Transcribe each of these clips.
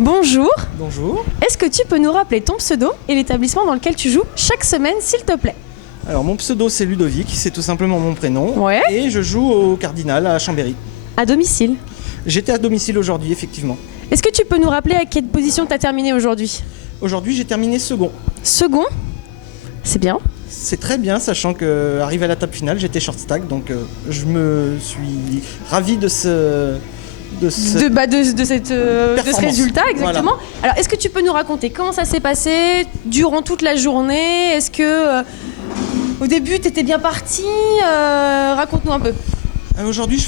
Bonjour, Bonjour. est-ce que tu peux nous rappeler ton pseudo et l'établissement dans lequel tu joues chaque semaine, s'il te plaît? Alors mon pseudo c'est Ludovic, c'est tout simplement mon prénom. Ouais. Et je joue au Cardinal à Chambéry. À domicile. J'étais à domicile aujourd'hui, effectivement. Est-ce que tu peux nous rappeler à quelle position tu as terminé aujourd'hui? Aujourd'hui j'ai terminé second. Second? C'est bien. C'est très bien, sachant que arrivé à la table finale, j'étais short stack, donc je me suis ravi de ce résultat, exactement. Voilà. Alors, est-ce que tu peux nous raconter comment ça s'est passé durant toute la journée? Est-ce que au début, tu étais bien parti? Raconte-nous un peu. Aujourd'hui,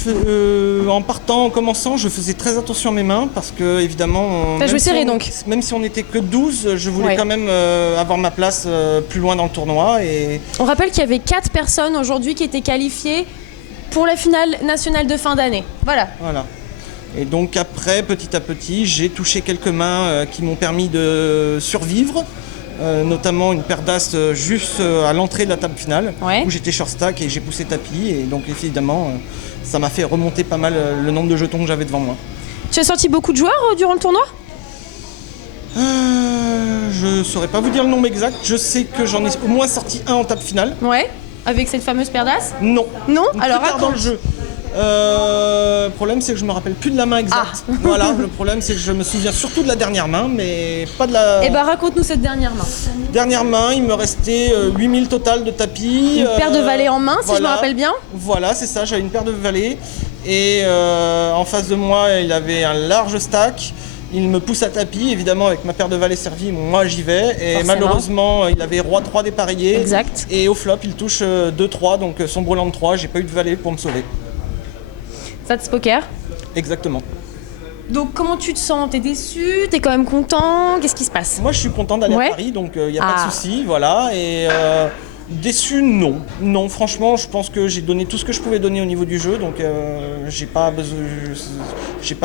en commençant, je faisais très attention à mes mains parce que, évidemment, T'as joué serré donc? Même si on n'était que 12, je voulais quand même avoir ma place plus loin dans le tournoi. Et... On rappelle qu'il y avait 4 personnes aujourd'hui qui étaient qualifiées pour la finale nationale de fin d'année. Voilà. Et donc après, petit à petit, j'ai touché quelques mains qui m'ont permis de survivre. Notamment une paire d'as juste à l'entrée de la table finale, où j'étais short stack et j'ai poussé tapis. Et donc évidemment, ça m'a fait remonter pas mal le nombre de jetons que j'avais devant moi. Tu as sorti beaucoup de joueurs durant le tournoi? Je ne saurais pas vous dire le nombre exact. Je sais que j'en ai au moins sorti un en table finale. Ouais, avec cette fameuse paire d'as? Non. Non? Alors plus tard dans le jeu. Le problème c'est que je me rappelle plus de la main exacte. Voilà, le problème c'est que je me souviens surtout de la dernière main, mais pas de la... Eh ben raconte-nous cette dernière main. Dernière main, il me restait 8000 total de tapis. Une paire de valets en main, voilà. si je me rappelle bien. Voilà, c'est ça, j'avais une paire de valets. Et en face de moi, il avait un large stack. Il me pousse à tapis, évidemment avec ma paire de valets servie, moi j'y vais. Et forcément. Malheureusement, il avait roi 3 dépareillé. Exact. Et au flop, il touche 2-3, donc son brelan de 3, j'ai pas eu de valet pour me sauver. Sats poker. Exactement. Donc comment tu te sens? T'es déçu? T'es quand même content? Qu'est-ce qui se passe? Moi je suis content d'aller à Paris, donc il n'y a pas de souci, voilà. Et déçu, non. Non, franchement, je pense que j'ai donné tout ce que je pouvais donner au niveau du jeu, donc j'ai pas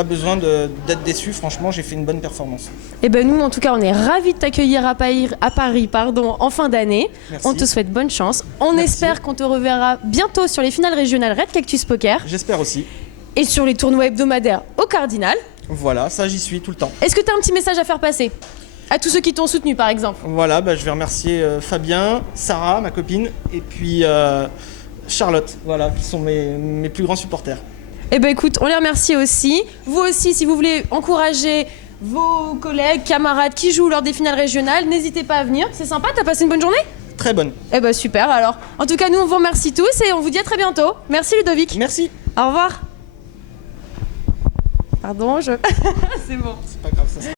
besoin d'être déçu. Franchement, j'ai fait une bonne performance. Et ben nous, en tout cas, on est ravis de t'accueillir à Paris, en fin d'année. Merci. On te souhaite bonne chance. On espère qu'on te reverra bientôt sur les finales régionales Red Cactus Poker. J'espère aussi. Et sur les tournois hebdomadaires au Cardinal. Voilà, ça j'y suis tout le temps. Est-ce que tu as un petit message à faire passer à tous ceux qui t'ont soutenu, par exemple? Voilà, je vais remercier Fabien, Sarah, ma copine, et puis Charlotte, voilà, qui sont mes plus grands supporters. Eh ben écoute, on les remercie aussi. Vous aussi, si vous voulez encourager vos collègues, camarades qui jouent lors des finales régionales, n'hésitez pas à venir. C'est sympa, t'as passé une bonne journée? Très bonne. Eh ben super, alors. En tout cas, nous, on vous remercie tous et on vous dit à très bientôt. Merci Ludovic. Merci. Au revoir. Pardon, c'est bon. C'est pas grave ça.